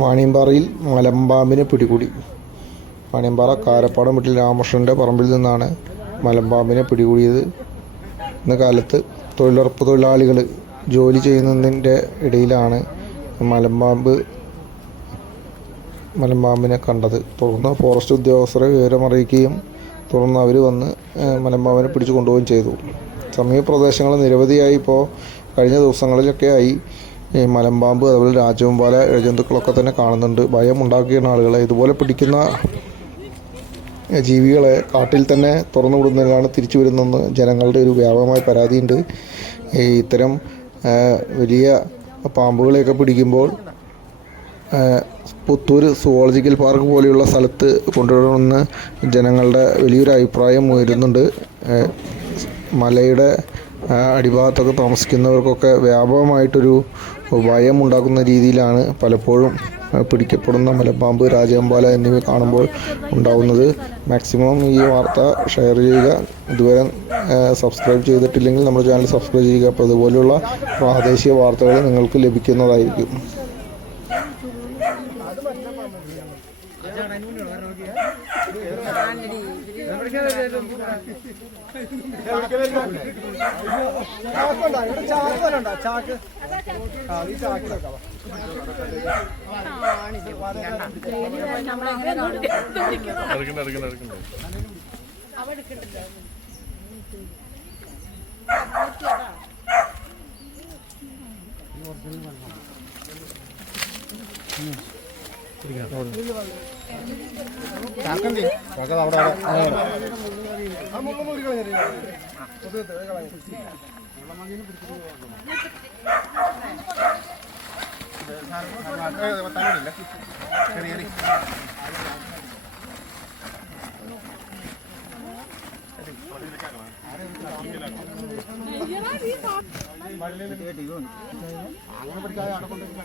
വാണിയമ്പാറയിൽ മലമ്പാമ്പിനെ പിടികൂടി. വാണിയമ്പാറ കാരപ്പാടം വീട്ടിൽ രാമകൃഷ്ണന്റെ പറമ്പിൽ നിന്നാണ് മലമ്പാമ്പിനെ പിടികൂടിയത്. ഇന്ന് കാലത്ത് തൊഴിലുറപ്പ് തൊഴിലാളികൾ ജോലി ചെയ്യുന്നതിന്റെ ഇടയിലാണ് മലമ്പാമ്പ് മലമ്പാമ്പിനെ കണ്ടത്. തുടർന്ന് ഫോറസ്റ്റ് ഉദ്യോഗസ്ഥരെ വിവരമറിയിക്കുകയും തുടർന്ന് അവർ വന്ന് മലമ്പാമ്പിനെ പിടിച്ചു കൊണ്ടുപോവുകയും ചെയ്തു. സമീപ പ്രദേശങ്ങൾ നിരവധിയായി ഇപ്പോൾ കഴിഞ്ഞ ദിവസങ്ങളിലൊക്കെ ആയി. ഈ മലമ്പാമ്പ് അതുപോലെ രാജവെമ്പാല ഇഴജന്തുക്കളൊക്കെ തന്നെ കാണുന്നുണ്ട്. ഭയം ഉണ്ടാക്കുകയാണ് ആളുകളെ. ഇതുപോലെ പിടിക്കുന്ന ജീവികളെ കാട്ടിൽ തന്നെ തുറന്നു വിടുന്നതിനാണ് തിരിച്ചു വരുന്നതെന്ന് ജനങ്ങളുടെ ഒരു വ്യാപകമായ പരാതിയുണ്ട്. ഈ ഇത്തരം വലിയ പാമ്പുകളെയൊക്കെ പിടിക്കുമ്പോൾ പുത്തൂർ സുവോളജിക്കൽ പാർക്ക് പോലെയുള്ള സ്ഥലത്ത് കൊണ്ടുവരണമെന്ന് ജനങ്ങളുടെ വലിയൊരു അഭിപ്രായം ഉയരുന്നുണ്ട്. മലയുടെ അടിഭാഗത്തൊക്കെ താമസിക്കുന്നവർക്കൊക്കെ വ്യാപകമായിട്ടൊരു ഭയം ഉണ്ടാക്കുന്ന രീതിയിലാണ് പലപ്പോഴും പിടിക്കപ്പെടുന്ന മലപ്പാമ്പ് രാജകമ്പാല എന്നിവ കാണുമ്പോൾ ഉണ്ടാകുന്നത് മാക്സിമം ഈ വാർത്ത ഷെയർ ചെയ്യുക. ഇതുവരെ സബ്സ്ക്രൈബ് ചെയ്തിട്ടില്ലെങ്കിൽ നമ്മുടെ ചാനൽ സബ്സ്ക്രൈബ് ചെയ്യുക. അപ്പോൾ അതുപോലെയുള്ള പ്രാദേശിക വാർത്തകൾ നിങ്ങൾക്ക് ലഭിക്കുന്നതായിരിക്കും. ചാക്ക് ആ ഈ ചാക്കിലൊക്കെ എടുക്കണ്ട എടുക്കണ്ട ചാക്കണ്ടി ചാക്ക അങ്ങനെ പഠിക്കാതെ അവിടെ കൊണ്ടുപോയി